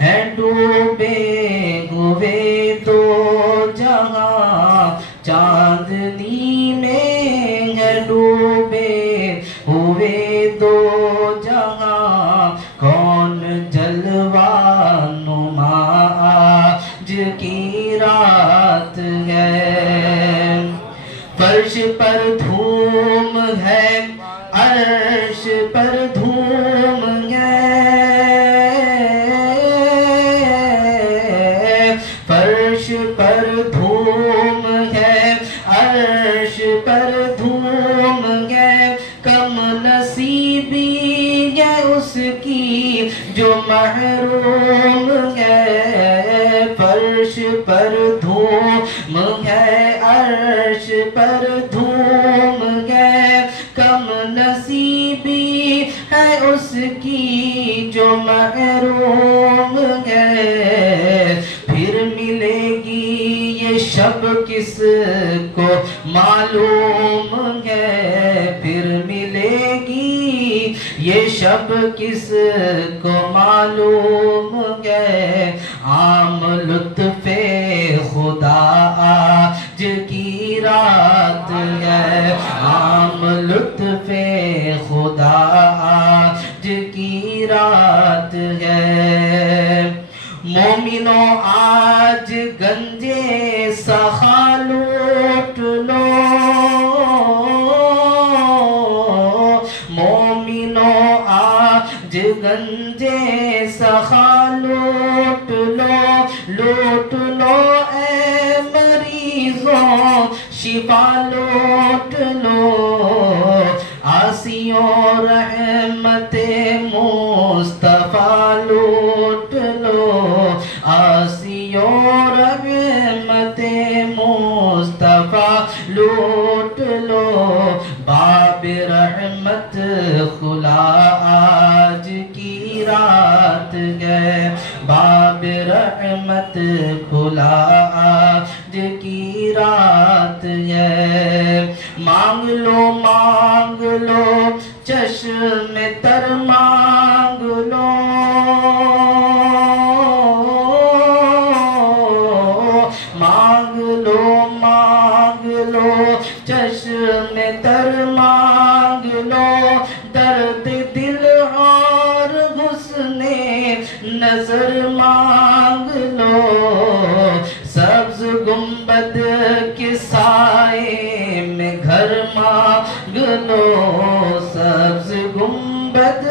ہے ڈوبے ہوئے دو جہاں چاندنی میں ہے ڈوبے ہوئے دو جہاں کون جلوہ نما آج کی رات ہے فرش پر دھوم ہے عرش پر دھوم ہے فرش پر دھوم ہے عرش پر دھوم ہے کم نصیبی ہے اس کی جو محروم ہے فرش پر دھوم ہے عرش پر دھوم ہے کم نصیبی ہے اس کی جو محروم ہے پھر ملے گی یہ شب کس کو معلوم ہے پھر ملے گی یہ شب کس کو معلوم ہے عام لطف خدا آج کی رات ہے عام لطف خدا آج کی رات ہے مومنوں آج گنجے سخا لوٹ لو مومنوں آج گنجے سخا لوٹ لو اے مریضوں شفا لوٹ لو آسیوں رحمت مصطفیٰ لوٹ لو آسیوں رحمت مصطفیٰ لوٹ لو باب رحمت کھلا آج کی رات ہے باب رحمت کھلا آج کی رات ہے مانگ لو چشم تر مانگ لو چشم تر مانگ لو درد دل اور حسن نظر مانگ لو سبز گنبد کے سائے میں گھر مانگ لو سبز گنبد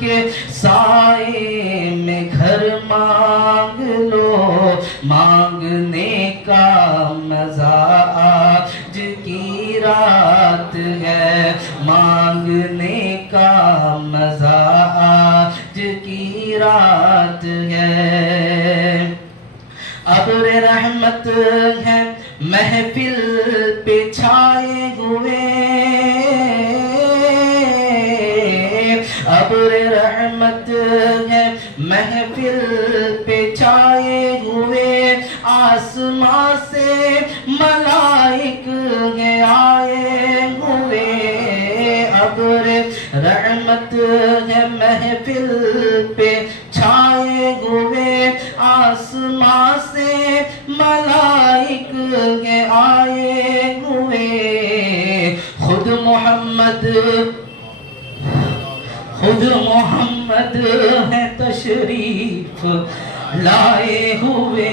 کے سائے میں گھر مانگ لو مانگنے کا مزہ آج کی رات ہے مانگنے کا مزہ آج کی رات ہے ابر رحمت ہے محفل پہ چھائے ہوئے ابر رحمت ہے محفل پہ چھائے ہوئے آسمان سے ملائک آئے ہوئے ابر رحمت ہے محفل پہ چھائے ہوئے آسمان سے ملائک آئے ہوئے خود محمد ہے تشریف لائے ہوئے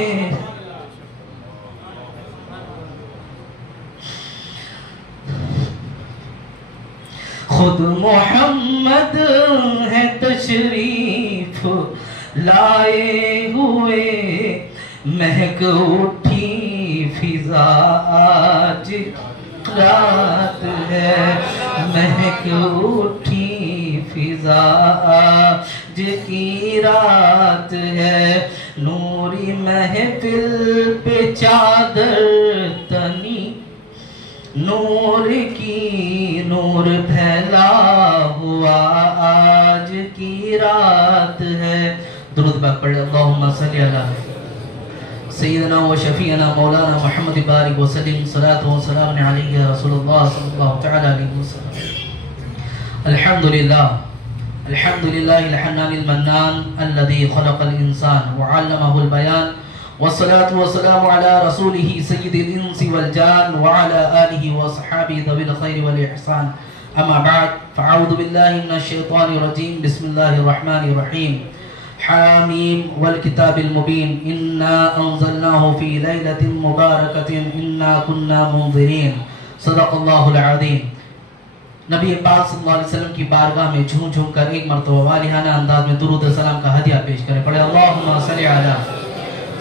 خود محمد ہے تشریف لائے ہوئے مہک اٹھی فضا آج رات ہے مہک اٹھی فضا آج کی رات ہے نوری محفل پہ چادر تنی نور کی نور پھیلا ہوا آج کی رات ہے درود پاک پڑھ اللہم صلی اللہ سیدنا و شفیعنا مولانا محمد بارک وسلم صلاة و سلام علیہ رسول اللہ صلی اللہ تعالی علیہ وسلم الحمدللہ الحنان المنان الذي خلق الانسان وعلمه البيان والصلاة والسلام على رسوله سيد الانس والجان وعلى آله وصحابه ذوي الخير والإحسان اما بعد فاعوذ بالله من الشيطان الرجيم بسم الله الرحمن الرحيم حامیم والکتاب المبین انا انزلناه فی لیلۃ مبارکۃ انا کنا منذرین صدق اللہ العظیم۔ نبی پاک صلی اللہ علیہ وسلم کی بارگاہ میں جھوم جھوم کر ایک مرتبہ والہانہ انداز میں درود و سلام کا ہدیہ پیش کریں۔ پڑھے اللہم صلی علی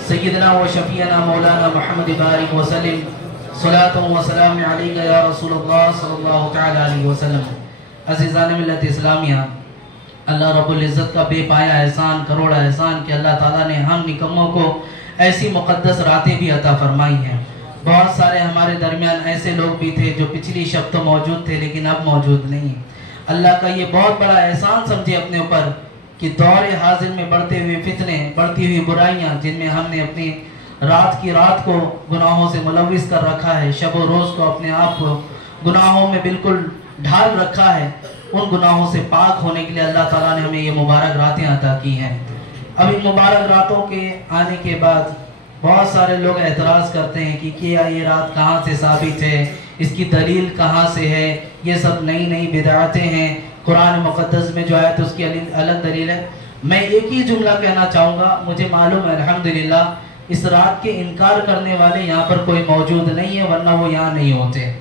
سیدنا و شفیعنا مولانا محمد بارک وسلم صلاۃ و سلام علیک یا رسول اللہ صلی اللہ تعالی علیہ وسلم۔ عزیزان ملت اسلامیہ، اللہ رب العزت کا بے پایا احسان، کروڑا احسان کہ اللہ تعالیٰ نے ہم نکموں کو ایسی مقدس راتیں بھی عطا فرمائی ہیں۔ بہت سارے ہمارے درمیان ایسے لوگ بھی تھے جو پچھلی شب تو موجود تھے لیکن اب موجود نہیں۔ اللہ کا یہ بہت بڑا احسان سمجھے اپنے اوپر کہ دور حاضر میں بڑھتے ہوئے فتنے، بڑھتی ہوئی برائیاں جن میں ہم نے اپنی رات کو گناہوں سے ملوث کر رکھا ہے، شب و روز کو اپنے آپ کو گناہوں میں بالکل ڈھال رکھا ہے، ان گناہوں سے پاک ہونے کے لیے اللہ تعالیٰ نے ہمیں یہ مبارک راتیں عطا کی ہیں۔ اب ان مبارک راتوں کے آنے کے بعد بہت سارے لوگ اعتراض کرتے ہیں کہ کیا یہ رات کہاں سے ثابت ہے، اس کی دلیل کہاں سے ہے، یہ سب نئی نئی بدعتیں ہیں، قرآن مقدس میں جو آیت اس کی الگ دلیل ہے۔ میں ایک ہی جملہ کہنا چاہوں گا، مجھے معلوم ہے الحمدللہ اس رات کے انکار کرنے والے یہاں پر کوئی موجود نہیں ہے، ورنہ وہ یہاں نہیں ہوتے،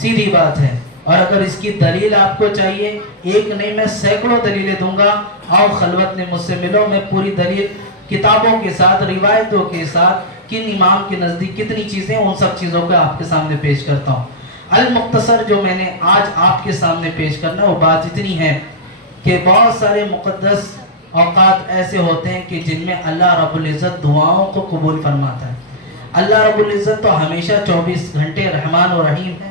سیدھی بات ہے۔ اور اگر اس کی دلیل آپ کو چاہیے، ایک نہیں میں سینکڑوں دلیلیں دوں گا، آؤ خلوت میں مجھ سے ملو، میں پوری دلیل کتابوں کے ساتھ، روایتوں کے ساتھ، کن امام کے نزدیک کتنی چیزیں، ان سب چیزوں کو آپ کے سامنے پیش کرتا ہوں۔ المختصر جو میں نے آج آپ کے سامنے پیش کرنا وہ بات اتنی ہے کہ بہت سارے مقدس اوقات ایسے ہوتے ہیں کہ جن میں اللہ رب العزت دعاؤں کو قبول فرماتا ہے۔ اللہ رب العزت تو ہمیشہ 24 گھنٹے رحمان و رحیم ہے،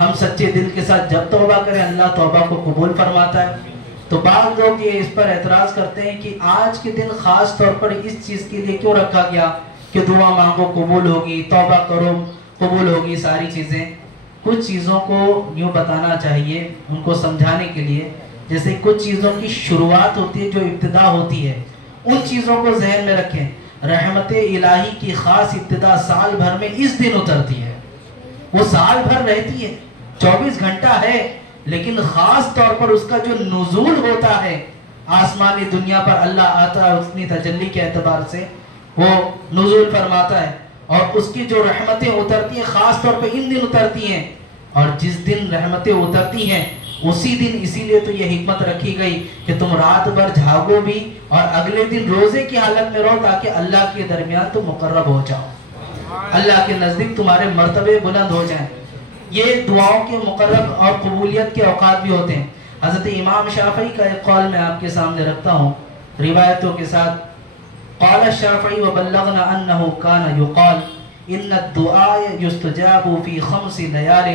ہم سچے دل کے ساتھ جب توبہ کریں اللہ توبہ کو قبول فرماتا ہے۔ تو بعض لوگ یہ اس پر اعتراض کرتے ہیں کہ آج کے دن خاص طور پر اس چیز کے لیے کیوں رکھا گیا کہ دعا مانگو قبول ہوگی، توبہ کرو قبول ہوگی، ساری چیزیں۔ کچھ چیزوں کو یوں بتانا چاہیے ان کو سمجھانے کے لیے، جیسے کچھ چیزوں کی شروعات ہوتی ہے، جو ابتدا ہوتی ہے، ان چیزوں کو ذہن میں رکھیں۔ رحمت الہی کی خاص ابتدا سال بھر میں اس دن اترتی ہے، وہ سال بھر رہتی ہے، 24 گھنٹہ ہے، لیکن خاص طور پر اس کا جو نزول ہوتا ہے آسمانی دنیا پر، اللہ آتا ہے اپنی تجلی کے اعتبار سے وہ نزول فرماتا ہے، اور اس کی جو رحمتیں اترتی ہیں خاص طور پر ان دن اترتی ہیں، اور جس دن رحمتیں اترتی ہیں اسی دن، اسی لیے تو یہ حکمت رکھی گئی کہ تم رات بھر جھاگو بھی اور اگلے دن روزے کی حالت میں رہو، تاکہ اللہ کے درمیان تم مقرب ہو جاؤ، اللہ کے نزدیک تمہارے مرتبے بلند ہو جائیں۔ یہ دعاؤں کے مقرب اور قبولیت کے اوقات بھی ہوتے ہیں۔ حضرت امام شافعی کا ایک قول میں آپ کے سامنے رکھتا ہوں روایتوں کے ساتھ۔ قال الشافعی وبلغنا انه كان يقال ان الدعاء يستجاب في 5 ليال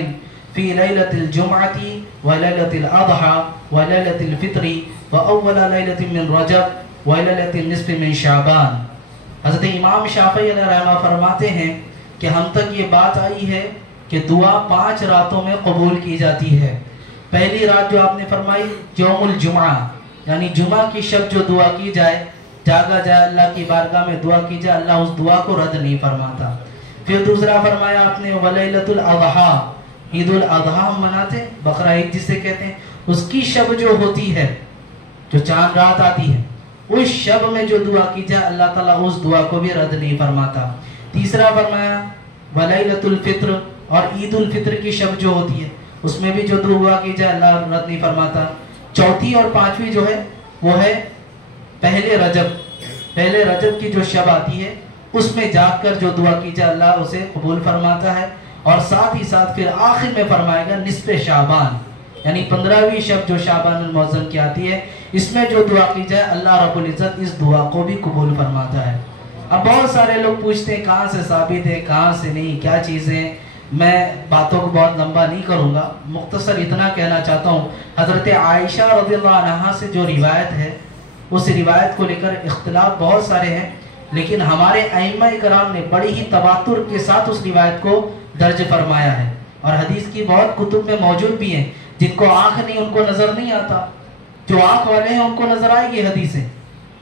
في ليلة الجمعة وليلة الأضحى وليلة الفطر وأول ليلة من رجب وليلة النصف من شعبان۔ حضرت امام شافعی علیہ رحمہ فرماتے ہیں کہ ہم تک یہ بات آئی ہے کہ دعا 5 راتوں میں قبول کی جاتی ہے۔ پہلی رات جو آپ نے فرمائی یوم الجمعہ، یعنی جمعہ کی شب جو دعا کی جائے، جاگا جائے اللہ کی بارگاہ میں دعا کی جائے، اللہ اس دعا کو رد نہیں فرماتا۔ پھر دوسرا فرمایا آپ نے ولیلۃ الاضحیٰ، عید الاضحیٰ ہم مناتے، بقرہ عید جسے کہتے ہیں، اس کی شب جو ہوتی ہے، جو چاند رات آتی ہے، اس شب میں جو دعا کی جائے اللہ تعالیٰ اس دعا کو بھی رد نہیں فرماتا۔ تیسرا فرمایا ولیلۃ الفطر، اور عید الفطر کی شب جو ہوتی ہے اس میں بھی جو دعا کی جائے اللہ رد نہیں فرماتا۔ چوتھی اور پانچویں جو ہے وہ ہے پہلے رجب کی جو شب آتی ہے، اس میں جاگ کر جو دعا کی جائے اللہ اسے قبول فرماتا ہے، اور ساتھ ہی ساتھ پھر آخر میں فرمائے گا نصف شعبان، یعنی 15ویں شب جو شعبان المعظم کی آتی ہے، اس میں جو دعا کی جائے اللہ رب العزت اس دعا کو بھی قبول فرماتا ہے۔ اب بہت سارے لوگ پوچھتے ہیں کہاں سے ثابت ہے، کہاں سے نہیں، کیا چیزیں۔ میں باتوں کو بہت لمبا نہیں کروں گا، مختصر اتنا کہنا چاہتا ہوں، حضرت عائشہ رضی اللہ عنہا سے جو روایت ہے، اس روایت کو لے کر اختلاف بہت سارے ہیں، لیکن ہمارے ائمہ کرام نے بڑی ہی تواتر کے ساتھ اس روایت کو درج فرمایا ہے، اور حدیث کی بہت کتب میں موجود بھی ہیں، جن کو آنکھ نہیں ان کو نظر نہیں آتا، جو آنکھ والے ہیں ان کو نظر آئے گی حدیثیں،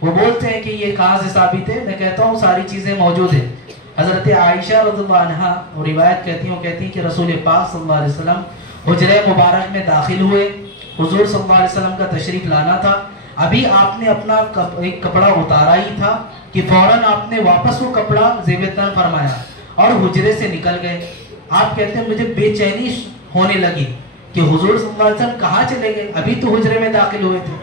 وہ بولتے ہیں کہ یہ کہاں سے ثابت ہے؟ میں کہتا ہوں ساری چیزیں موجود ہیں۔ حضرت عائشہ رضی اللہ عنہا اور روایت کہتی ہیں کہ رسول پاک صلی اللہ علیہ وسلم حجرہ مبارک میں داخل ہوئے، حضور صلی اللہ علیہ وسلم کا تشریف لانا تھا، ابھی آپ نے اپنا ایک کپڑا اتارا ہی تھا کہ فوراً آپ نے واپس وہ کپڑا زیب تن فرمایا اور حجرے سے نکل گئے۔ آپ کہتے ہیں مجھے بے چینی ہونے لگی کہ حضور صلی اللہ علیہ وسلم کہاں چلے گئے، ابھی تو حجرے میں داخل ہوئے تھے۔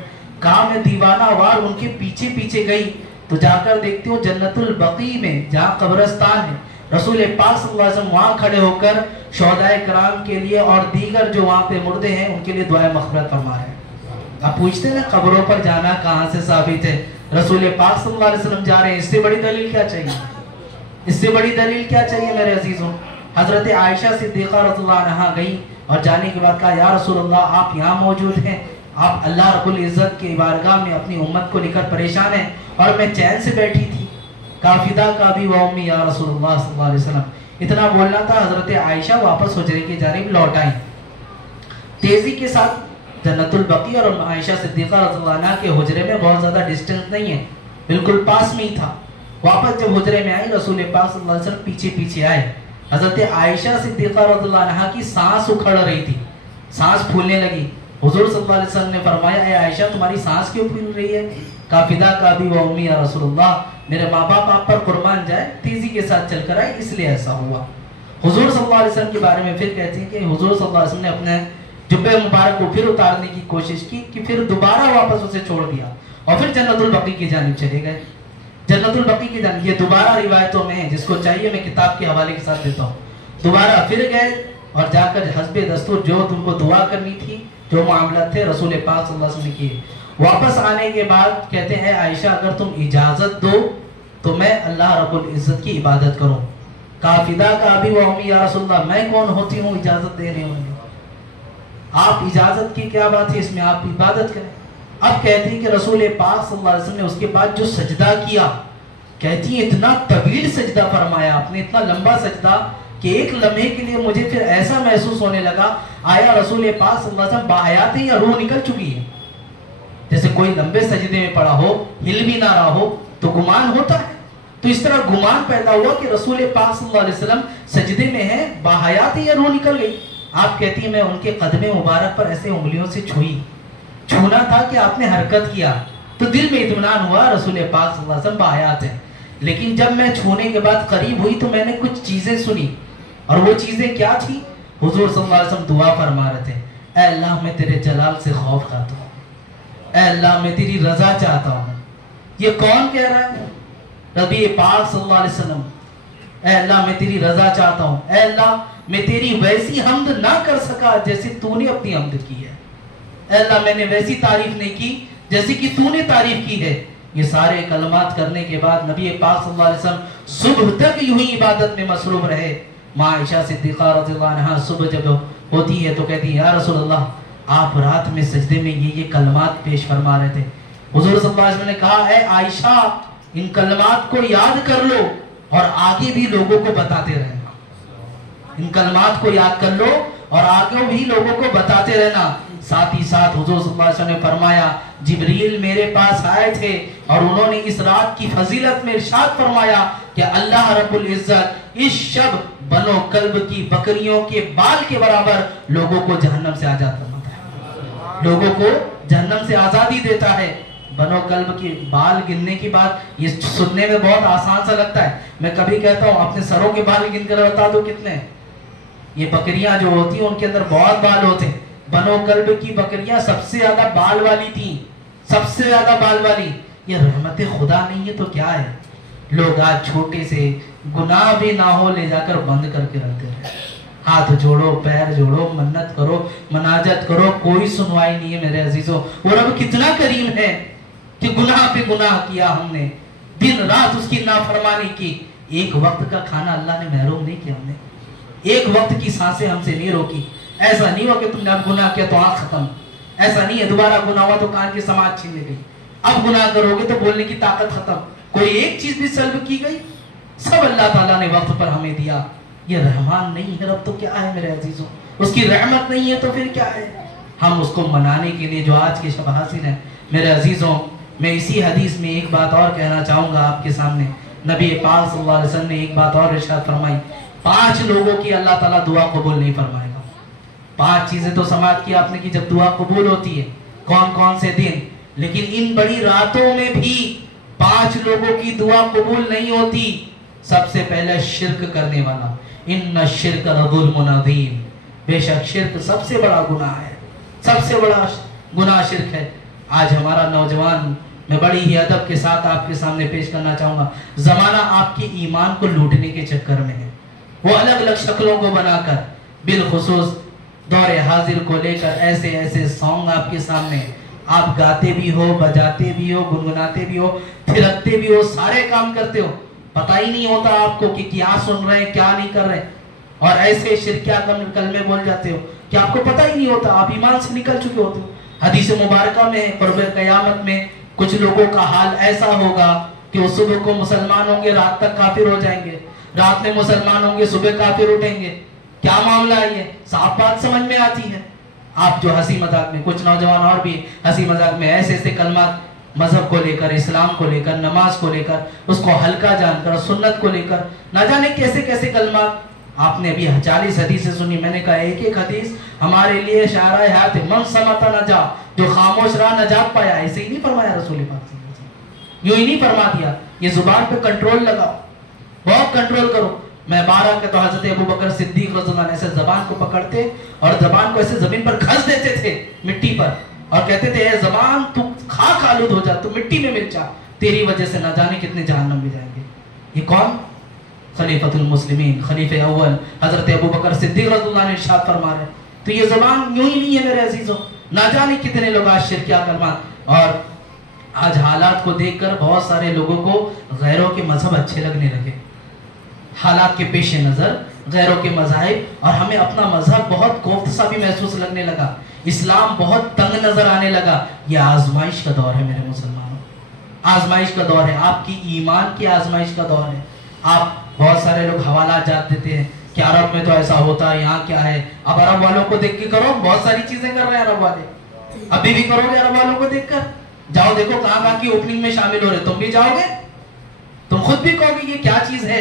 کہاں میں دیوانہ وار ان کے پیچھے پیچھے گئی تو جا کر دیکھتی ہوں جنت البقیع میں جہاں قبرستان ہے، رسول پاک صلی اللہ علیہ وسلم وہاں کھڑے ہو کر شہداء کرام کے لیے اور دیگر جو وہاں پہ مردے ہیں ان کے لیے دعائے مغفرت فرما رہے ہیں۔ آپ پوچھتے ہیں نا قبروں پر جانا کہاں سے ثابت ہے؟ رسول پاک صلی اللہ علیہ وسلم جا رہے ہیں، اس سے بڑی دلیل کیا چاہیے؟ اس سے بڑی دلیل کیا چاہیے میرے عزیزوں؟ حضرت عائشہ صدیقہ رضی اللہ عنہا گئی اور جانے کے بعد کہا یا رسول اللہ آپ یہاں موجود ہیں، آپ اللہ رب العزت کے بارگاہ میں اپنی امت کو لے کر پریشان ہیں اور میں چین سے بیٹھی تھی۔ کافدہ کا بھی و امی یا رسول اللہ صلی اللہ علیہ وسلم، اتنا بولنا تھا، حضرت عائشہ واپس حجرے کی جانب لوٹ آئیں تیزی کے ساتھ۔ جنت البقیع اور عائشہ صدیقہ رضی اللہ عنہا کے حجرے میں بہت زیادہ ڈسٹنس نہیں ہے، بالکل پاس میں ہی تھا۔ واپس جب حجرے میں آئی رسول پاک صلی اللہ علیہ وسلم پیچھے پیچھے آئے۔ حضرت عائشہ صدیقہ رضی اللہ عنہا کی سانس اکھڑ رہی تھی، سانس پھولنے لگی۔ حضور صلی اللہ علیہ وسلم نے فرمایا اے عائشہ تمہاری سانس کیوں پھول رہی ہے؟ کافدہ کا بھی و امی یا رسول اللہ، میرے ماں باپ آپ پر قربان جائے، تیزی کے ساتھ چل کر آئے اس لیے ایسا ہوا۔ حضور صلی اللہ علیہ وسلم کے بارے میں پھر کہتے ہیں کہ حضور صلی اللہ علیہ وسلم نے اپنے جبہ مبارک کو پھر اتارنے کی کوشش کی کہ پھر دوبارہ واپس اسے چھوڑ دیا اور پھر جنت البقیع کی جانب چلے گئے۔ جنت البقیع کی جانب، یہ دوبارہ روایتوں میں ہے، جس کو چاہیے میں کتاب کے حوالے کے ساتھ دیتا ہوں۔ دوبارہ پھر گئے اور جا کر حسب دستور جو تم کو دعا کرنی تھی، جو معاملات تھے رسول پاک صلی اللہ علیہ وسلم نے کیے۔ واپس آنے کے بعد کہتے ہیں عائشہ اگر تم اجازت دو تو میں اللہ رب العزت کی عبادت کروں۔ کافدہ کا ابی و امی یا رسول اللہ، میں کون ہوتی ہوں اجازت دینے والی؟ آپ اجازت کی کیا بات ہے اس میں، آپ عبادت کریں۔ اب کہتی ہیں کہ رسول پاک صلی اللہ علیہ وسلم نے اس کے بعد جو سجدہ کیا، کہتی ہیں اتنا طویل سجدہ فرمایا آپ نے، اتنا لمبا سجدہ کہ ایک لمحے کے لیے مجھے پھر ایسا محسوس ہونے لگا آیا رسول پاک صلی اللہ علیہ وسلم باحیات ہیں یا روح نکل چکی ہے۔ جیسے کوئی لمبے سجدے میں پڑا ہو، ہل بھی نہ رہا ہو تو گمان ہوتا ہے، تو اس طرح گمان پیدا ہوا کہ رسول پاک صلی اللہ علیہ وسلم سجدے میں ہیں، باحیات ہیں یا روح نکل گئی۔ آپ کہتی ہیں میں ان کے قدم مبارک پر ایسے انگلیوں سے چھونا تھا کہ آپ نے حرکت کیا تو دل میں اطمینان ہوا رسول پاک صلی اللہ علیہ وسلم باحیات ہیں۔ لیکن جب میں چھونے کے بعد قریب ہوئی تو میں نے کچھ چیزیں سنی، اور وہ چیزیں کیا تھی؟ حضور صلی اللہ علیہ وسلم دعا فرما رہے تھے، اے اللہ میں تیرے جلال سے خوف کھاتا ہوں، اے اللہ میں تیری رضا چاہتا ہوں۔ یہ کون کہہ رہا ہے؟ نبی پاک صلی اللہ علیہ وسلم، اے اللہ میں تیری رضا چاہتا ہوں، اے اللہ میں تیری ویسی حمد نہ کر سکا جیسے تو نے اپنی حمد کی ہے، اے اللہ میں نے ویسی تعریف نہیں کی جیسی کہ تو نے تعریف کی ہے۔ یہ سارے کلمات کرنے کے بعد نبی پاک صلی اللہ علیہ وسلم صبح تک یوں ہی عبادت میں مصروف رہے۔ ماں عائشہ صدیقہ رضی اللہ عنہا صبح جب ہوتی ہے تو کہتی ہے یا رسول اللہ آپ رات میں سجدے میں یہ کلمات پیش فرما رہے تھے۔ حضور صلی اللہ علیہ وسلم نے کہا اے عائشہ ان کلمات کو یاد کر لو اور آگے بھی لوگوں کو بتاتے رہنا، ان کلمات کو یاد کر لو اور آگے بھی لوگوں کو بتاتے رہنا۔ ساتھ ہی ساتھ حضور صلی اللہ علیہ وسلم نے فرمایا جبریل میرے پاس آئے تھے اور انہوں نے اس رات کی فضیلت میں ارشاد فرمایا کہ اللہ رب العزت اس شب بنو کلب کی بکریوں کے بال کے برابر لوگوں کو جہنم سے آزاد فرماتا ہے، لوگوں کو جہنم سے آزادی دیتا ہے۔ بنو کلب کے بال گننے کی بات یہ سننے میں بہت آسان سا لگتا ہے، میں کبھی کہتا ہوں اپنے سروں کے بال گن کر بتا دو کتنے ہیں۔ یہ بکریاں جو ہوتی ہیں ان کے اندر بہت بال ہوتے ہیں، بنو کلب کی بکریاں سب سے زیادہ بال والی تھیں، سب سے زیادہ بال والی۔ یہ رحمت خدا نہیں ہے تو کیا ہے؟ لوگ آج چھوٹے سے گناہ بھی نہ ہو لے جا کر بند کر کے رکھتے ہیں، ہاتھ جوڑو پیر جوڑو منت کرو مناجت کرو، کوئی سنوائی نہیں ہے میرے عزیزوں۔ وہ رب کتنا کریم ہے کہ گناہ پہ گناہ کیا ہم نے، دن رات اس کی نافرمانی کی، ایک وقت کا کھانا اللہ نے محروم نہیں کیا، ہم نے ایک وقت کی سانسیں ہم سے نہیں روکی۔ ایسا نہیں ہوا کہ تم نے اب گناہ کیا تو آنکھ ختم، ایسا نہیں ہے دوبارہ گناہ ہوا تو کان کی سماعت چھین لی گئی، اب گناہ کرو گے تو بولنے کی طاقت ختم، کوئی ایک چیز بھی سلب کی گئی، سب اللہ تعالیٰ نے وقت پر ہمیں دیا۔ یہ رحمان نہیں ہے رب تو کیا ہے میرے عزیزوں؟ اس کی رحمت نہیں ہے تو پھر کیا ہے؟ ہم اس کو منانے کے لیے جو آج کے شب حاصل ہیں. میرے عزیزوں، میں اسی حدیث میں ایک بات اور کہنا چاہوں گا آپ کے سامنے. نبی پاک صلی اللہ علیہ وسلم نے ایک بات اور ارشاد فرمائی، 5 لوگوں کی اللہ تعالیٰ دعا قبول نہیں فرمائے گا. 5 چیزیں تو سماعت کی آپ نے کہ جب دعا قبول ہوتی ہے، کون کون سے دن، لیکن ان بڑی راتوں میں بھی 5 لوگوں کی دعا قبول نہیں ہوتی. سب سے پہلے شرک کرنے والا، ان الشرک لظلم عظیم، بے شک شرک سب سے بڑا گناہ ہے، سب سے بڑا گناہ شرک ہے. آج ہمارا نوجوان، میں بڑی ہی ادب کے ساتھ آپ کے سامنے پیش کرنا چاہوں گا، زمانہ آپ کے ایمان کو لوٹنے کے چکر میں ہے. وہ الگ الگ شکلوں کو بنا کر، بالخصوص دور حاضر کو لے کر ایسے ایسے سانگ آپ کے سامنے، آپ گاتے بھی ہو، بجاتے بھی ہو، گنگناتے بھی ہو، تھرکتے بھی ہو، سارے کام کرتے ہو، پتہ ہی نہیں ہوتا آپ کو کہ کیا سن رہے ہیں کیا نہیں کر رہے، اور ایسے شرکیہ کلمے بول جاتے ہو کہ آپ کو پتہ ہی نہیں ہوتا، آپ ایمان سے نکل چکے ہوتے ہو. حدیث مبارکہ میں قرب قیامت میں کچھ لوگوں کا حال ایسا ہوگا کہ وہ صبح کو مسلمان ہوں گے، رات تک کافر ہو جائیں گے، رات میں مسلمان ہوں گے، صبح کافر اٹھیں گے. کیا معاملہ ہے یہ؟ صاف بات سمجھ میں آتی ہے. آپ جو ہنسی مذاق میں، کچھ نوجوان اور بھی ہنسی مذاق میں ایسے ایسے کلمات مذہب کو لے کر، اسلام کو لے کر، نماز کو لے کر، اس کو ہلکا جان کر، سنت کو لے کر، نہ جانے کیسے کیسے کلمات. آپ نے ابھی 40 حدیثیں سنی، میں نے کہا ایک ایک حدیث ہمارے لیے شعرہ حیات ہے. من سمت نجا، جو خاموش رہا نجات پایا. ایسے ہی نہیں فرمایا رسول پاک صلی اللہ علیہ وسلم، یوں ہی نہیں فرما دیا. یہ زبان پہ کنٹرول لگاؤ، بہت کنٹرول کرو. میں 12 کا تو حضرت ابو بکر صدیق رضی اللہ عنہ ایسے زبان کو پکڑتے اور زبان کو ایسے زمین پر گھس دیتے تھے مٹی پر، اور کہتے تھے اے زبان تو خاک آلود ہو جا، تو مٹی میں مل جا، تیری وجہ سے نہ جانے کتنے جہنم میں جائیں گے. یہ کون؟ خلیفۃ المسلمین، خلیفہ اول حضرت ابو بکر صدیق رضی اللہ عنہ ارشاد فرما رہے. تو یہ زبان یوں ہی نہیں ہے میرے عزیزوں. نہ جانے کتنے لوگ آج شرکیہ کلمات، اور آج حالات کو دیکھ کر بہت سارے لوگوں کو غیروں کے مذہب اچھے لگنے لگے. حالات کے پیش نظر غیروں کے مذاہب، اور ہمیں اپنا مذہب بہت کوفت سا بھی محسوس لگنے لگا، اسلام بہت تنگ نظر آنے لگا. یہ آزمائش کا دور ہے میرے مسلمانوں، آزمائش کا دور ہے، آپ کی ایمان کی آزمائش کا دور ہے. آپ بہت سارے لوگ حوالات جات دیتے ہیں کہ عرب میں تو ایسا ہوتا ہے، یہاں کیا ہے. اب عرب والوں کو دیکھ کے کرو، بہت ساری چیزیں کر رہے ہیں عرب والے. ابھی بھی کرو گے عرب والوں کو دیکھ کر؟ جاؤ دیکھو کہاں کہاں کی اوپننگ میں شامل ہو رہے، تم بھی جاؤ گے، تم خود بھی کہو گے یہ کیا چیز ہے.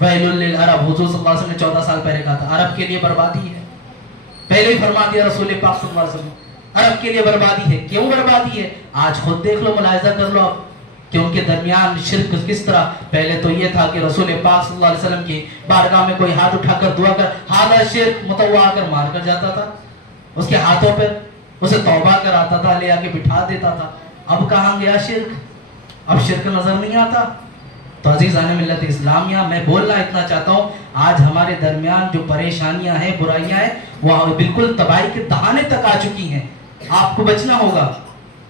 ویل للعرب، حضور صلی اللہ علیہ وسلم نے 14 سال پہلے کہا تھا عرب کے لیے بربادی ہے. پہلے ہی فرما دیا رسول پاک صلی اللہ علیہ وسلم، عرب کے لیے بربادی ہے. کیوں بربادی ہے؟ آج خود دیکھ لو، ملاحظہ کر لو اب کہ ان کے درمیان شرک کس طرح. پہلے تو یہ تھا کہ رسول پاک صلی اللہ علیہ وسلم کی بارگاہ میں کوئی ہاتھ اٹھا کر دعا کر، ہادہ شرک متوا کر مار کر جاتا تھا، اس کے ہاتھوں پہ اسے توبہ کر آتا تھا، لے آ کے بٹھا دیتا تھا. اب کہاں گیا شرک؟ اب شرک نظر نہیں آتا. تو عزیزان ملت اسلامیہ، میں بولنا اتنا چاہتا ہوں، آج ہمارے درمیان جو پریشانیاں ہیں، برائیاں ہیں، وہ بالکل تباہی کے دہانے تک آ چکی ہیں. آپ کو بچنا ہوگا.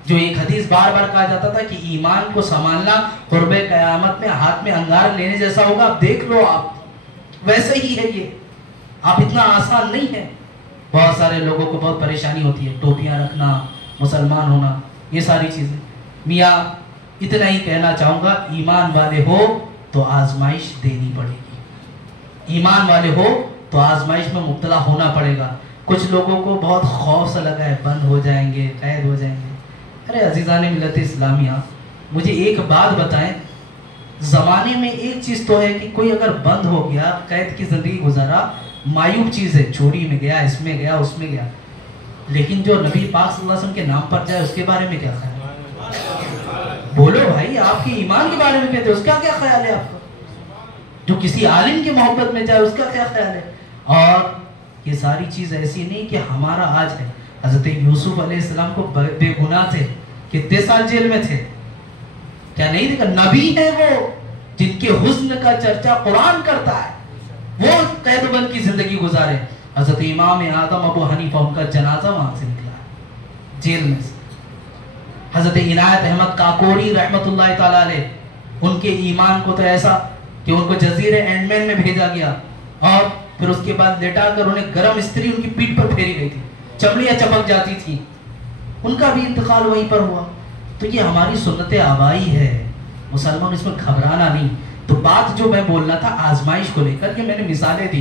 جو ایک حدیث بار بار کہا جاتا تھا کہ ایمان کو سنبھالنا قرب قیامت میں ہاتھ میں انگار لینے جیسا ہوگا. آپ دیکھ لو، آپ ویسے ہی ہے یہ، آپ اتنا آسان نہیں ہے. بہت سارے لوگوں کو بہت پریشانی ہوتی ہے، ٹوپیاں رکھنا، مسلمان ہونا، یہ ساری چیزیں. میاں اتنا ہی کہنا چاہوں گا، ایمان والے ہو تو آزمائش دینی پڑے گی، ایمان والے ہو تو آزمائش میں مبتلا ہونا پڑے گا. کچھ لوگوں کو بہت خوف سا لگا ہے، بند ہو جائیں گے، قید ہو جائیں گے. ارے عزیزان ملت اسلامیہ، مجھے ایک بات بتائیں، زمانے میں ایک چیز تو ہے کہ کوئی اگر بند ہو گیا، قید کی زندگی گزارا، معیوب چیز ہے، چوری میں گیا، اس میں گیا، اس میں گیا. لیکن جو نبی پاک صلی اللہ علیہ وسلم کے نام پر جائے، اس کے بارے میں کیا خیال ہے؟ بولو بھائی، آپ کی ایمان کے بارے میں کہتے ہیں، اس کا کیا خیال ہے آپ کا؟ جو کسی عالم کی محبت میں جائے، اس کا کیا خیال ہے؟ اور یہ ساری چیز ایسی نہیں کہ ہمارا آج ہے. حضرت یوسف علیہ السلام کو بے گناہ تھے، کتنے سال جیل میں تھے، کیا نہیں دیکھا؟ نبی ہے وہ، جن کے حسن کا چرچا قرآن کرتا ہے، وہ قید بند کی زندگی گزارے. حضرت امام اعظم ابو حنیفہ، ان کا جنازہ وہاں سے نکلا ہے، جیل میں سے. حضرت عنایت احمد کاکوری رحمت اللہ تعالیٰ علیہ، ان کے ایمان کو تو ایسا کہ ان کو جزیرے اینڈمین میں بھیجا گیا، اور پھر اس کے بعد لٹا کر انہیں گرم استری ان کی پیٹھ پر پھیری گئی تھی، چمڑیاں چپک جاتی تھی. ان کا بھی انتقال وہیں پر ہوا. تو یہ ہماری سنت آبائی ہے، مسلمان اس میں گھبرانا نہیں. تو بات جو میں بولنا تھا آزمائش کو لے کر، کہ میں نے مثالیں دی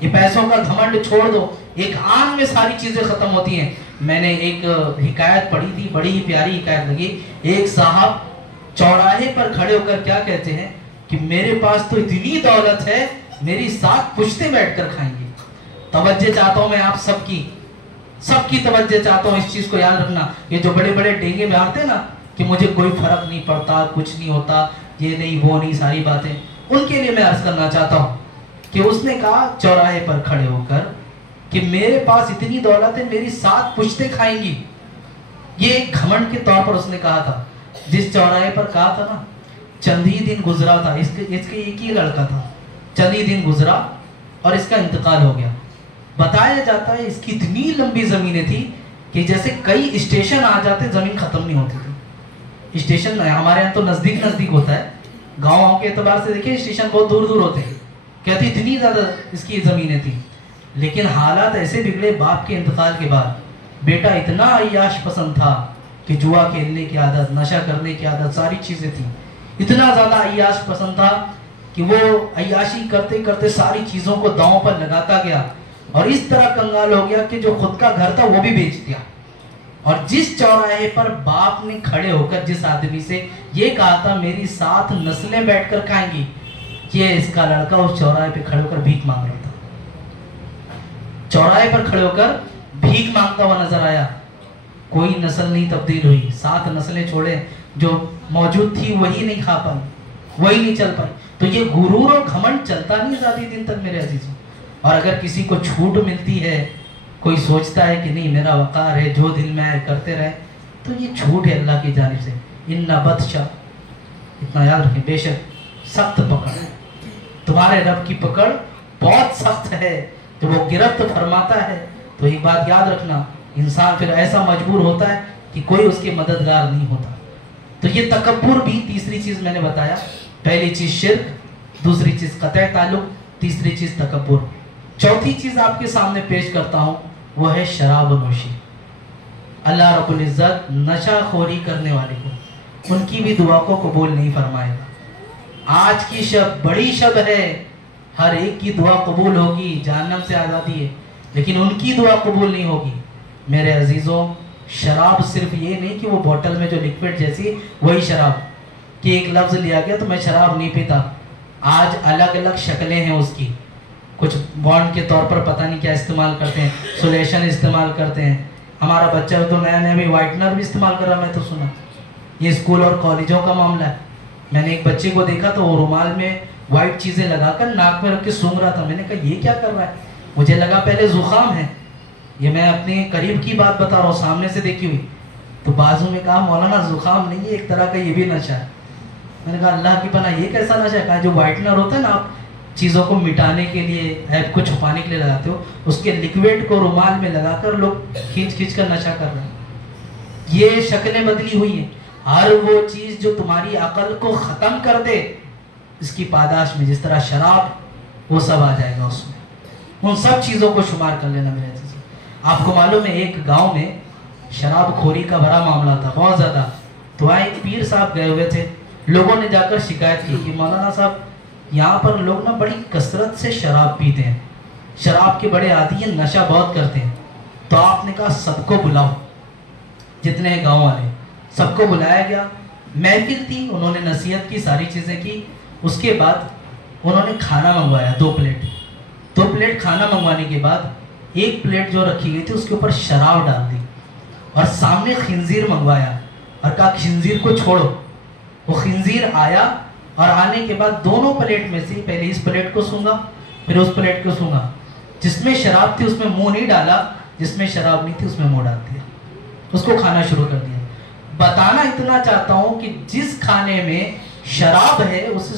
یہ پیسوں کا گھمنڈ چھوڑ دو, ایک آن میں ساری چیزیں ختم ہوتی ہیں. میں نے ایک حکایت پڑھی تھی, بڑی ہی پیاری حکایت لگی. ایک صاحب چوراہے پر کھڑے ہو کر کیا کہتے ہیں کہ میرے پاس تو اتنی دولت ہے, میری 7 پشتے بیٹھ کر کھائیں گے. توجہ چاہتا ہوں میں آپ سب کی توجہ چاہتا ہوں, اس چیز کو یاد رکھنا. یہ جو بڑے بڑے ڈینگے میں آتے ہیں نا کہ مجھے کوئی فرق نہیں پڑتا, کچھ نہیں ہوتا, یہ نہیں وہ نہیں, ساری باتیں, ان کے لیے میں عرض کرنا چاہتا ہوں کہ اس نے کہا چوراہے پر کھڑے ہو کر کہ میرے پاس اتنی دولت ہے, میری 7 پشتیں کھائیں گی. یہ ایک گھمنڈ کے طور پر اس نے کہا تھا. جس چوراہے پر کہا تھا نا, چند ہی دن گزرا تھا, اس کے ایک ہی لڑکا تھا, چند ہی دن گزرا اور اس کا انتقال ہو گیا. بتایا جاتا ہے اس کی اتنی لمبی زمینیں تھی کہ جیسے کئی اسٹیشن آ جاتے, زمین ختم نہیں ہوتی تھی. اسٹیشن ہمارے یہاں تو نزدیک ہوتا ہے, گاؤں کے اعتبار سے دیکھیں اسٹیشن بہت دور دور ہوتے ہیں. کہتی اتنی زیادہ اس کی زمینیں تھیں. لیکن حالات ایسے بگڑے باپ کے انتقال کے بعد, بیٹا اتنا عیاش پسند تھا کہ جوا کھیلنے کی عادت, نشہ کرنے کی عادت, ساری چیزیں تھیں. اتنا زیادہ عیاش پسند تھا کہ وہ عیاشی کرتے کرتے ساری چیزوں کو داؤں پر لگاتا گیا اور اس طرح کنگال ہو گیا کہ جو خود کا گھر تھا وہ بھی بیچ دیا. اور جس چوراہے پر باپ نے کھڑے ہو کر جس آدمی سے یہ کہا تھا میری 7 نسلیں بیٹھ کر کھائیں گی, یہ اس کا لڑکا اس چوراہے پہ کھڑے ہو کر بھیک مانگ رہا تھا. چوراہے پر کھڑے ہو کر بھیک مانگتا ہوا نظر آیا. کوئی نسل نہیں تبدیل ہوئی, 7 نسلیں چھوڑے, جو موجود تھی وہی نہیں کھا پائی, وہی نہیں چل پائی. تو یہ غرور و گھمنڈ چلتا نہیں زیادہ دن تک میرے عزیزوں. اور اگر کسی کو چھوٹ ملتی ہے, کوئی سوچتا ہے کہ نہیں میرا وقار ہے, جو دل میں آئے کرتے رہے, تو یہ چھوٹ ہے اللہ کی جانب سے. ان بطشا, اتنا یاد رکھیں, بے شک سخت پکڑ, تمہارے رب کی پکڑ بہت سخت ہے. تو وہ گرفت فرماتا ہے تو ایک بات یاد رکھنا, انسان پھر ایسا مجبور ہوتا ہے کہ کوئی اس کے مددگار نہیں ہوتا. تو یہ تکبر بھی تیسری چیز میں نے بتایا. پہلی چیز شرک, دوسری چیز قطع تعلق, تیسری چیز تکبر. چوتھی چیز آپ کے سامنے پیش کرتا ہوں, وہ ہے شراب و نوشی. اللہ رب العزت نشہ خوری کرنے والے کو ان کی بھی دعا کو قبول نہیں فرمائے گا. آج کی شب بڑی شب ہے, ہر ایک کی دعا قبول ہوگی, جہنم سے آزادی ہے, لیکن ان کی دعا قبول نہیں ہوگی. میرے عزیزوں, شراب صرف یہ نہیں کہ وہ بوٹل میں جو لکوڈ جیسی وہی شراب, کہ ایک لفظ لیا گیا تو میں شراب نہیں پیتا. آج الگ الگ شکلیں ہیں اس کی. کچھ بانڈ کے طور پر پتہ نہیں کیا استعمال کرتے ہیں, سولیشن استعمال کرتے ہیں. ہمارا بچہ تو نیا نیا بھی وائٹنر بھی استعمال کر رہا, میں تو سنا. یہ اسکول اور کالجوں کا معاملہ ہے. میں نے ایک بچے کو دیکھا تو وہ رومال میں وائٹ چیزیں لگا کر ناک میں رکھ کے سونگ رہا تھا. میں نے کہا یہ کیا کر رہا ہے؟ مجھے لگا پہلے زخام ہے. یہ میں اپنے قریب کی بات بتا رہا ہوں, سامنے سے دیکھی ہوئی. تو بازو میں کہا مولانا زخام نہیں ہے, ایک طرح کا یہ بھی نشہ ہے. میں نے کہا اللہ کی پناہ یہ کیسا نشہ ہے؟ کہا جو وائٹنر ہوتا ہے نا, آپ چیزوں کو مٹانے کے لیے, عیب کو چھپانے کے لیے لگاتے ہو, اس کے لکوڈ کو رومال میں لگا کر لوگ کھینچ کھینچ کر نشہ کر رہے ہیں. یہ شکلیں بدلی ہوئی ہیں. ہر وہ چیز جو تمہاری عقل کو ختم کر دے, اس کی پاداش میں جس طرح شراب, وہ سب آ جائے گا اس میں. ان سب چیزوں کو شمار کر لینا میرے عزیز. آپ کو معلوم ہے ایک گاؤں میں شراب خوری کا بڑا معاملہ تھا, بہت زیادہ. تو وہاں ایک پیر صاحب گئے ہوئے تھے. لوگوں نے جا کر شکایت کی کہ مولانا صاحب یہاں پر لوگ نا بڑی کثرت سے شراب پیتے ہیں, شراب کے بڑے عادی ہیں, نشہ بہت کرتے ہیں. تو آپ نے کہا سب کو بلاؤ, جتنے گاؤں والے, سب کو بلایا گیا. محفل تھی, انہوں نے نصیحت کی, ساری چیزیں کی. اس کے بعد انہوں نے کھانا منگوایا, 2 پلیٹ. 2 پلیٹ کھانا منگوانے کے بعد ایک پلیٹ جو رکھی گئی تھی اس کے اوپر شراب ڈال دی اور سامنے خنزیر منگوایا اور کہا خنزیر کو چھوڑو. وہ خنزیر آیا اور آنے کے بعد دونوں پلیٹ میں سے پہلے اس پلیٹ کو سونگا, پھر اس پلیٹ کو سونگا. جس میں شراب تھی اس میں منہ نہیں ڈالا, جس میں شراب نہیں تھی اس میں منہ ڈال دیا, اس کو کھانا شروع کر دیا. بتانا اتنا چاہتا ہوں کہ جس کھانے میں شراب ہے اسے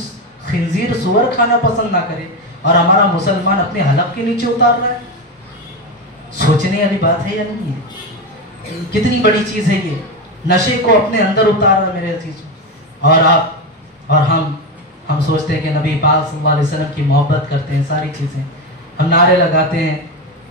خنزیر سور کھانا پسند نہ کرے, اور ہمارا مسلمان اپنے حلق کے نیچے اتار رہا ہے. سوچنے والی بات ہے یا نہیں ہے؟ کتنی بڑی چیز ہے یہ, نشے کو اپنے اندر اتار رہا ہے میرے عزیزوں. اور آپ اور ہم سوچتے ہیں کہ نبی پاک صلی اللہ علیہ وسلم کی محبت کرتے ہیں, ساری چیزیں ہم نعرے لگاتے ہیں.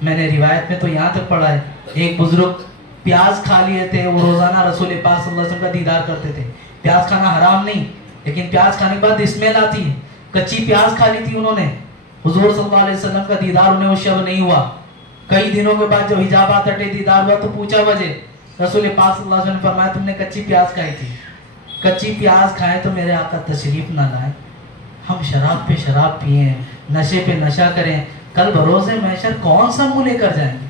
میں نے روایت میں تو یہاں تک پڑھا ہے, ایک بزرگ پیاز کھا لیے تھے, وہ روزانہ رسول پاک صلی اللہ علیہ وسلم کا دیدار کرتے تھے. پیاز کھانا حرام نہیں, لیکن پیاز کھانے کے بعد اسمیل آتی ہے. کچی پیاز کھا لی تھی انہوں نے, حضور صلی اللہ علیہ وسلم کا دیدار انہیں اس شب نہیں ہوا. کئی دنوں کے بعد جب حجابات ہٹے دیدار ہوا تو پوچھا وجہ. رسول پاک صلی اللہ علیہ وسلم نے فرمایا تم نے کچی پیاز کھائی تھی. کچی پیاز کھائیں تو میرے آقا تشریف نہ لائیں. ہم شراب پہ شراب پیئیں, نشے پہ نشہ کریں, کل بروز محشر کون سا منہ لے کر جائیں گے؟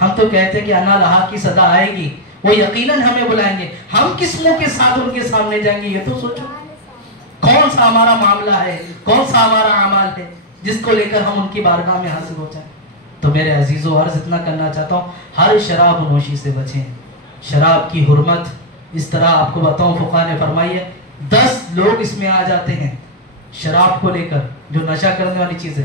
ہم تو کہتے ہیں کہ انا لہا کی صدا آئے گی, وہ یقیناً ہمیں بلائیں گے, ہم کس منہ کے ساتھ ان کے سامنے جائیں گے؟ یہ تو سوچو کون سا ہمارا معاملہ ہے, کون سا ہمارا اعمال ہے جس کو لے کر ہم ان کی بارگاہ میں حاضر ہو جائیں. تو میرے عزیزو عرض اتنا کرنا چاہتا ہوں, ہر شراب نوشی سے بچیں. شراب کی حرمت اس طرح آپ کو بتاؤں, فقہ نے فرمائی ہے 10 لوگ اس میں آ جاتے ہیں شراب کو لے کر, جو نشہ کرنے والی چیز ہے.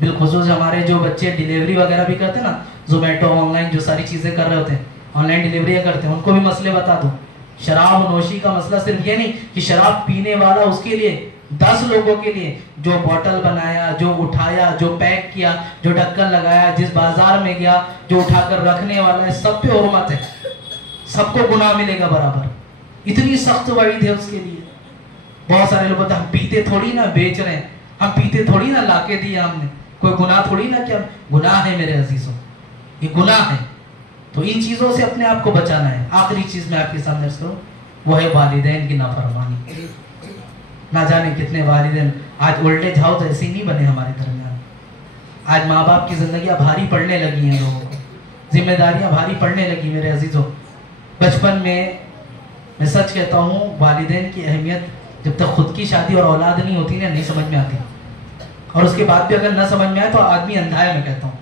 بالخصوص ہمارے جو بچے ڈیلیوری وغیرہ بھی کرتے ہیں نا, زومیٹو آن لائن جو ساری چیزیں کر رہے ہوتے ہیں, آن لائن ڈیلیوریاں کرتے ہیں, ان کو بھی مسئلے بتا دوں. شراب نوشی کا مسئلہ صرف یہ نہیں کہ شراب پینے والا اس کے لیے 10 لوگوں کے لیے, جو بوٹل بنایا, جو اٹھایا, جو پیک کیا, جو ڈھکن لگایا, جس بازار میں گیا, جو اٹھا کر رکھنے والا ہے, سب پہ حرمت ہے, سب کو گناہ ملے گا برابر. اتنی سخت وعید ہے اس کے لیے. بہت سارے لوگ بولتے ہیں ہم پیتے تھوڑی نہ بیچ رہے ہیں, ہم پیتے تھوڑی نہ لا کے دیا ہم نے, کوئی گناہ تھوڑی نہ کیا. گناہ ہے میرے عزیزوں, یہ گناہ ہے. تو ان چیزوں سے اپنے آپ کو بچانا ہے. آخری چیز میں آپ کے سامنے عرض کروں, وہ ہے والدین کی نافرمانی. نہ جانے کتنے والدین آج الٹے جھاؤ تو ایسے نہیں بنے ہمارے درمیان. آج ماں باپ کی زندگیاں بھاری پڑنے لگی ہیں, لوگوں کو ذمہ داریاں بھاری پڑنے لگی. میرے عزیزوں, بچپن میں سچ کہتا ہوں, والدین کی اہمیت جب تک خود کی شادی اور اولاد نہیں ہوتی نا, نہیں سمجھ میں آتی. اور اس کے بعد بھی اگر نہ سمجھ میں آئے تو آدمی اندھا ہے, میں کہتا ہوں.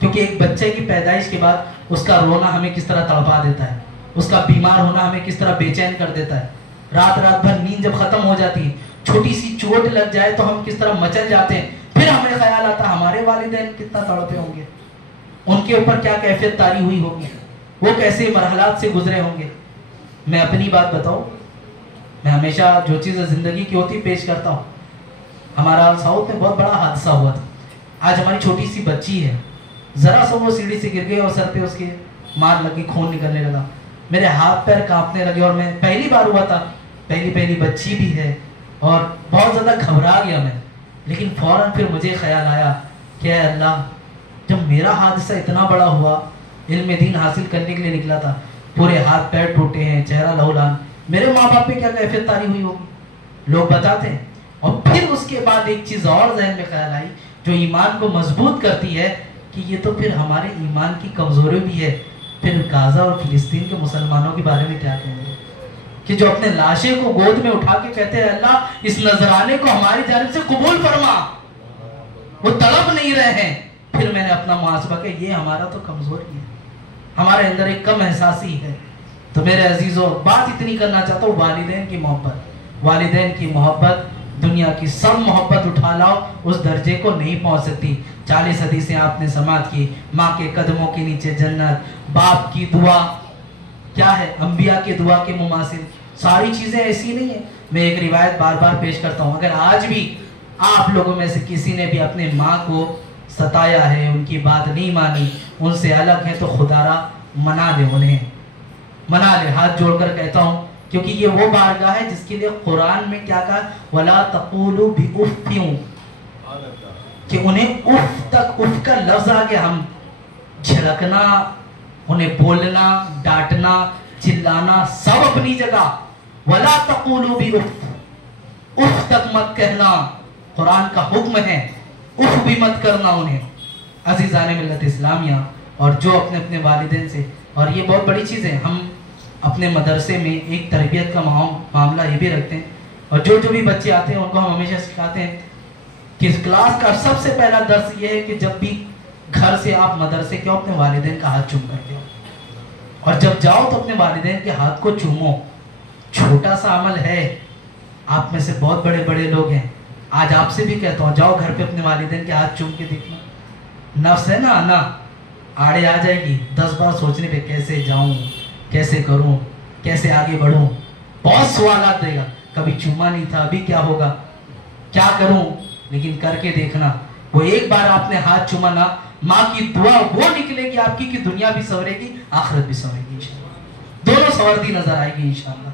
کیونکہ ایک بچے کی پیدائش کے بعد اس کا رونا ہمیں کس طرح تڑپا دیتا ہے, اس کا بیمار ہونا ہمیں کس طرح بے چین کر دیتا ہے. رات بھر نیند جب ختم ہو جاتی ہے, چھوٹی سی چوٹ لگ جائے تو ہم کس طرح مچل جاتے ہیں. پھر ہمیں خیال آتا ہے ہمارے والدین کتنا تڑپے ہوں گے, ان کے اوپر کیا کیفیت طاری ہوئی ہوگی, وہ کیسے مرحلات سے گزرے ہوں گے. میں اپنی بات بتاؤں, میں ہمیشہ جو چیزیں زندگی کی ہوتی پیش کرتا ہوں. ہمارا ساؤتھ میں بہت بڑا حادثہ ہوا تھا. آج ہماری چھوٹی سی بچی ہے, ذرا سا وہ سیڑھی سے گر گئی اور سر پہ اس کے مار لگی, خون نکلنے لگا. میرے ہاتھ پیر کانپنے لگے, اور میں پہلی بار ہوا تھا, پہلی بچی بھی ہے, اور بہت زیادہ گھبرا گیا میں. لیکن فوراً پھر مجھے خیال آیا کہ اے اللہ, جب میرا حادثہ اتنا بڑا ہوا, علم دین حاصل کرنے کے لیے نکلا تھا, پورے ہاتھ پیر ٹوٹے ہیں, چہرہ لہولان, میرے ماں باپ پہ کیا کیفیت طاری ہوئی ہوگی, لوگ بتاتے ہیں. اور پھر اس کے بعد ایک چیز اور ذہن میں خیال آئی جو ایمان کو مضبوط کرتی ہے, کہ یہ تو پھر ہمارے ایمان کی کمزوری بھی ہے. پھر غازہ اور فلسطین کے مسلمانوں کے بارے میں کیا کہیں گے, کہ جو اپنے لاشیں کو گود میں اٹھا کے کہتے ہیں اللہ اس نذرانے کو ہماری جانب سے قبول فرما, وہ تڑپ نہیں رہے ہیں. پھر میں نے اپنا محاسبہ کیا, یہ ہمارا تو کمزوری ہے, ہمارے اندر ایک کم احساسی ہے. تو میرے عزیزوں, بات اتنی کرنا چاہتا ہوں, والدین کی محبت, والدین کی محبت دنیا کی سب محبت اٹھا لاؤ اس درجے کو نہیں پہنچ سکتی. 40 حدیثیں آپ نے سماعت کی, ماں کے قدموں کے نیچے جنت, باپ کی دعا کیا ہے, انبیاء کی دعا کے مماثل. ساری چیزیں ایسی نہیں ہیں. میں ایک روایت بار بار پیش کرتا ہوں, اگر آج بھی آپ لوگوں میں سے کسی نے بھی اپنے ماں کو ستایا ہے, ان کی بات نہیں مانی, ان سے الگ ہے, تو خدا را منا لے, انہیں منا لے. ہاتھ جوڑ کر کہتا ہوں, کیونکہ یہ وہ بارگاہ ہے جس کے لیے قرآن میں کیا کہا, وَلَا تَقُولُوا بِأُفٍّ, کہ انہیں اف تک, اف کا لفظ آگے, ہم جھڑکنا, انہیں بولنا, ڈانٹنا, چلانا سب اپنی جگہ. وَلَا تَقُولُوا بِأُفٍّ, اف تک مت کہنا, قرآن کا حکم ہے, اف بھی مت کرنا انہیں. عزیزان ملت اسلامیہ, اور جو اپنے اپنے والدین سے, اور یہ بہت بڑی چیز ہے, ہم اپنے مدرسے میں ایک تربیت کا معاملہ یہ بھی رکھتے ہیں, اور جو بھی بچے آتے ہیں ان کو ہم ہمیشہ سکھاتے ہیں کہ اس کلاس کا سب سے پہلا درس یہ ہے کہ جب بھی گھر سے آپ مدرسے کے اپنے والدین کا ہاتھ چوم کر کے, اور جب جاؤ تو اپنے والدین کے ہاتھ کو چومو. چھوٹا سا عمل ہے, آپ میں سے بہت بڑے بڑے لوگ ہیں, آج آپ سے بھی کہتا ہوں, جاؤ گھر پہ اپنے والدین کے ہاتھ چوم کے دیکھنا. نفس ہے نا آنا, آڑے آ جائے گی 10 بار سوچنے پہ, کیسے جاؤں, کیسے کروں, کیسے آگے بڑھوں, بہت سوالات دے گا. کبھی چوما نہیں تھا, ابھی کیا ہوگا, کیا کروں. لیکن کر کے دیکھنا, وہ ایک بار آپ نے ہاتھ چوما نا, ماں کی دعا وہ نکلے گی آپ کی کہ دنیا بھی سنورے گی, آخرت بھی سنورے گی انشاءاللہ, دونوں سنورتی نظر آئے گی انشاءاللہ.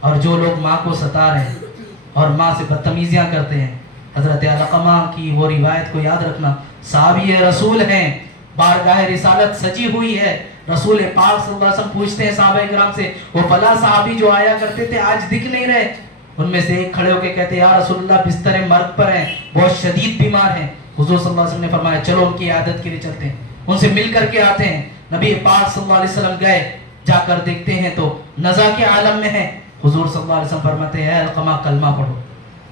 اور جو لوگ ماں کو ستا رہے ہیں اور ماں سے بدتمیزیاں کرتے ہیں, حضرت علقمہ کی وہ روایت کو یاد رکھنا، صحابی رسول ہیں، بارگاہ رسالت سجی ہوئی ہے، رسول پاک صلی اللہ علیہ وسلم پوچھتے ہیں صحابہ کرام سے، وہ فلاں صحابی جو آیا کرتے تھے آج دکھ نہیں رہے. ان میں سے ایک کھڑے ہو کے کہتے ہیں یا رسول اللہ بستر مرگ پر ہیں، بہت شدید بیمار ہیں. حضور صلی اللہ علیہ وسلم نے فرمایا چلو ان کی عیادت کے لیے چلتے ہیں، ان سے مل کر کے آتے ہیں. نبی پاک صلی اللہ علیہ وسلم گئے، جا کر دیکھتے ہیں تو نزا کے عالم میں ہے. حضور صلی اللہ علیہ وسلم فرماتے ہیں اے علقمہ کلمہ پڑھو،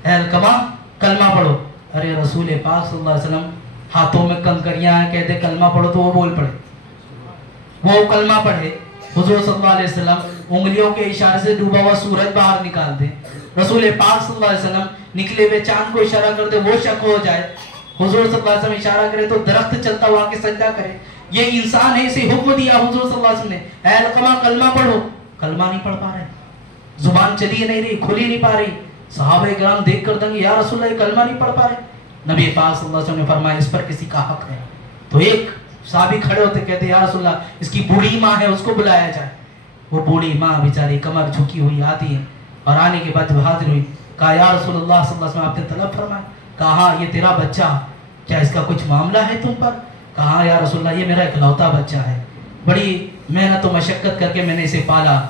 اے علقمہ کلمہ پڑھو. ارے رسول پاک صلی اللہ علیہ وسلم ہاتھوں میں کنکریاں ہیں، کہتے کلمہ پڑھو تو وہ بول پڑے، وہ کلمہ پڑھے. حضور صلی اللہ علیہ وسلم انگلیوں کے اشارے سے ڈوبا ہوا سورج باہر نکال دے. رسول پاک صلی اللہ علیہ وسلم نکلے ہوئے چاند کو اشارہ کر دے، وہ شک ہو جائے. حضور صلی اللہ علیہ وسلم اشارہ کرے تو درخت چلتا ہوا کے سجدہ کرے. یہ انسان ہے، اسے حکم دیا حضور صلی اللہ علیہ وسلم نے اے علقمہ کلمہ پڑھو. کلمہ نہیں پڑھ پا رہے، زبان چلی نہیں رہی، کھلی نہیں پا رہی. صحابہ کرام دیکھ کر دیں گے یا رسول اللہ یہ کلمہ نہیں پڑھ پا رہے. نبی پاک صلی اللہ علیہ وسلم نے فرمایا اس پر کسی کا حق ہے. تو ایک صحابی کھڑے ہوتے کہتے یا رسول اللہ اس کی بوڑھی ماں ہے، اس کو بلایا جائے. وہ بوڑھی ماں بیچاری کمر جھکی ہوئی آتی ہے، اور آنے کے بعد جب حاضر ہوئی کہا یا رسول اللہ صلی اللہ علیہ وسلم آپ نے طلب فرمایا. کہا یہ تیرا بچہ، کیا اس کا کچھ معاملہ ہے تم پر؟ کہا یا رسول اللہ یہ میرا اکلوتا بچہ ہے، بڑی محنت و مشقت کر کے میں نے اسے پالا،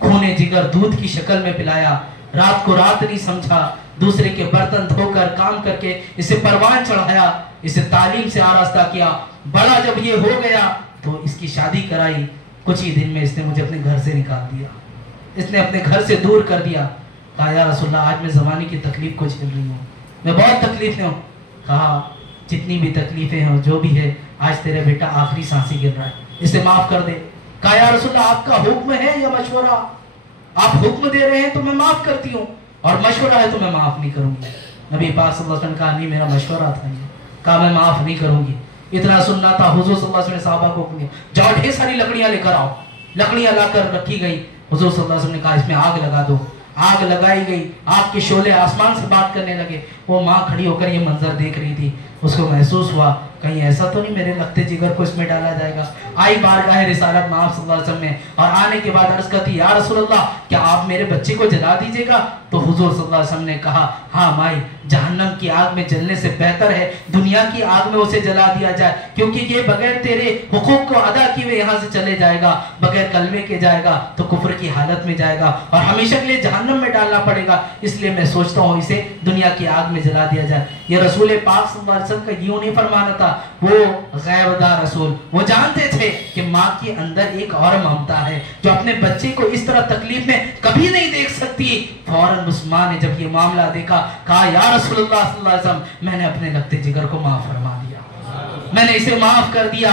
خونے جگر دودھ کی شکل میں پلایا، رات کو رات نہیں سمجھا، دوسرے کے برتن دھو کر کام کر کے اسے پروان چڑھایا، اسے تعلیم سے آراستہ کیا. بڑا جب یہ ہو گیا تو اس کی شادی کرائی. کچھ ہی دن میں اس نے مجھے اپنے گھر سے نکال دیا، اس نے اپنے گھر سے دور کر دیا. کہا یا رسول اللہ آج میں زمانے کی تکلیف کو جھیل رہی ہوں، میں بہت تکلیف میں ہوں. کہا جتنی بھی تکلیفیں ہوں جو بھی ہے آج تیرے بیٹا آخری سانسی گر رہا ہے، اسے معاف کر دے. کہا یا رسول اللہ آپ کا حکم ہے یا مشورہ؟ آپ حکم دے رہے ہیں تو میں معاف کرتی ہوں، اور مشورہ ہے تو میں معاف نہیں کروں گی. نبی پاک صلی اللہ علیہ وسلم نے کہا نہیں میرا مشورہ تھا یہ. کہا میں معاف نہیں کروں گی. اتنا سننا تھا حضور صلی اللہ علیہ وسلم نے صحابہ کو حکم دیا جاؤ ڈھیر ساری لکڑیاں لے کر آؤ. لکڑیاں لا کر رکھی گئی. حضور صلی اللہ علیہ وسلم نے کہا اس میں آگ لگا دو. آگ لگائی گئی، آگ کے شعلے آسمان سے بات کرنے لگے. وہ ماں کھڑی ہو کر یہ منظر دیکھ رہی تھی. اس کو محسوس ہوا کہیں ایسا تو نہیں میرے لگتے جگر کو اس میں ڈالا جائے گا. آئی بارگاہ رسالت میں آپ صلی اللہ علیہ وسلم نے، اور آنے کے بعد عرض کرتی یا رسول اللہ کیا آپ میرے بچے کو جلا دیجئے گا؟ تو حضور صلی اللہ علیہ وسلم نے کہا ہاں مائی، جہنم کی آگ میں جلنے سے بہتر ہے دنیا کی آگ میں اسے جلا دیا جائے، کیونکہ یہ بغیر تیرے حقوق کو ادا کیے ہوئے یہاں سے چلے جائے گا، بغیر کلمے کے جائے گا تو کفر کی حالت میں جائے گا اور ہمیشہ کے لیے جہنم میں ڈالنا پڑے گا. اس لیے میں سوچتا ہوں اسے دنیا کی آگ میں جلا دیا جائے. یہ رسول پاک صلی اللہ علیہ وسلم کا یوں نہیں فرمانا تھا. وہ غیب دار رسول، وہ جانتے تھے کہ ماں کے اندر ایک اور ممتا ہے جو اپنے بچے کو اس طرح تکلیف میں کبھی نہیں دیکھ سکتی. فوراً اس ماں نے جب یہ معاملہ دیکھا کہا یا رسول اللہ صلی اللہ علیہ وسلم میں نے اپنے لگتے جگر کو معاف فرما دیا، میں نے اسے معاف کر دیا.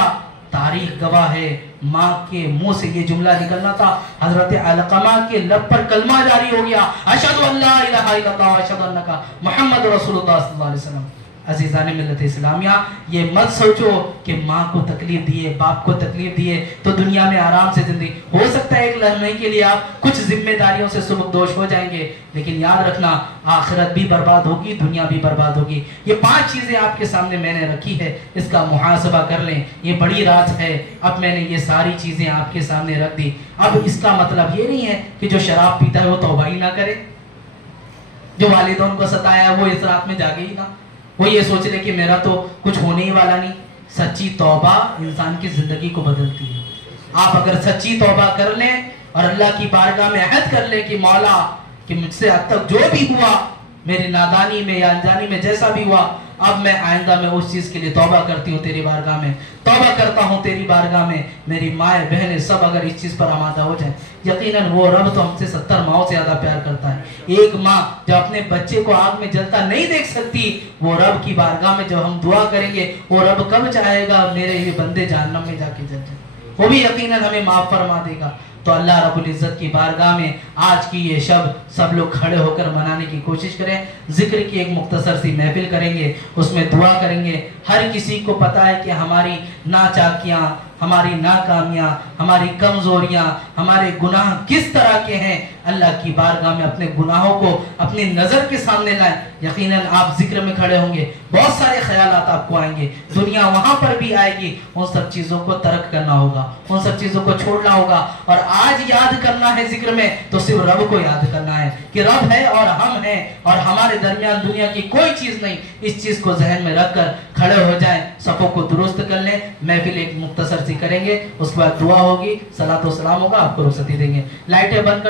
تاریخ گواہ ہے ماں کے منہ سے یہ جملہ نکلنا تھا، حضرت علقمہ کے لب پر کلمہ جاری ہو گیا اشہد ان لا الہ الا اللہ واشہد انک محمد رسول اللہ صلی اللہ علیہ وسلم. عزیزان ملت اسلامیہ یہ مت سوچو کہ ماں کو تکلیف دیے، باپ کو تکلیف دیے تو دنیا میں آرام سے زندگی ہو سکتا ہے. ایک لمحے کے لیے آپ کچھ ذمہ داریوں سے سبکدوش ہو جائیں گے، لیکن یاد رکھنا آخرت بھی برباد ہوگی، دنیا بھی برباد ہوگی. یہ 5 چیزیں آپ کے سامنے میں نے رکھی ہے، اس کا محاسبہ کر لیں. یہ بڑی رات ہے، اب میں نے یہ ساری چیزیں آپ کے سامنے رکھ دی. اب اس کا مطلب یہ نہیں ہے کہ جو شراب پیتا ہے وہ توبہ ہی نہ کرے، جو والدین کو ستایا ہے وہ اس رات میں جاگے ہی نہ، وہ یہ سوچ لے کہ میرا تو کچھ ہونے ہی والا نہیں. سچی توبہ انسان کی زندگی کو بدلتی ہے. آپ اگر سچی توبہ کر لیں اور اللہ کی بارگاہ میں عہد کر لیں کہ مولا کہ مجھ سے اب تک جو بھی ہوا میری نادانی میں یا انجانی میں جیسا بھی ہوا، اب میں آئندہ میں اس چیز کے لیے توبہ کرتی ہوں تیری بارگاہ میں، توبہ کرتا ہوں تیری بارگاہ میں. میری مائیں بہنیں سب اگر اس چیز پر آمادہ ہو جائیں، یقیناً وہ رب تو ہم سے 70 ماؤں سے زیادہ پیار کرتا ہے. ایک ماں جب اپنے بچے کو آگ میں جلتا نہیں دیکھ سکتی، وہ رب کی بارگاہ میں جب ہم دعا کریں گے وہ رب کب چاہے گا میرے یہ بندے جہنم میں جا کے جل جائیں، وہ بھی یقیناً ہمیں معاف فرما دے گا. تو اللہ رب العزت کی بارگاہ میں آج کی یہ شب سب لوگ کھڑے ہو کر منانے کی کوشش کریں. ذکر کی ایک مختصر سی محفل کریں گے، اس میں دعا کریں گے. ہر کسی کو پتا ہے کہ ہماری ناچاکیاں، ہماری ناکامیاں، ہماری کمزوریاں، ہمارے گناہ کس طرح کے ہیں، اللہ کی بارگاہ میں اپنے گناہوں کو اپنی نظر کے سامنے لائیں. یقیناً آپ ذکر میں کھڑے ہوں گے، بہت سارے خیالات آپ کو آئیں گے، دنیا وہاں پر بھی آئے گی. ان سب چیزوں کو ترک کرنا ہوگا، ان سب چیزوں کو چھوڑنا ہوگا. اور آج یاد کرنا ہے ذکر میں تو صرف رب کو یاد کرنا ہے کہ رب ہے اور ہم ہیں، اور ہمارے درمیان دنیا کی کوئی چیز نہیں. اس چیز کو ذہن میں رکھ کر کھڑے ہو جائیں، صفوں کو درست کر لیں. محفل ایک مختصر سی کریں گے، اس کے بعد دعا ہوگی، صلاۃ و سلام ہوگا، آپ کو رخصتی دیں گے. لائٹیں بند کر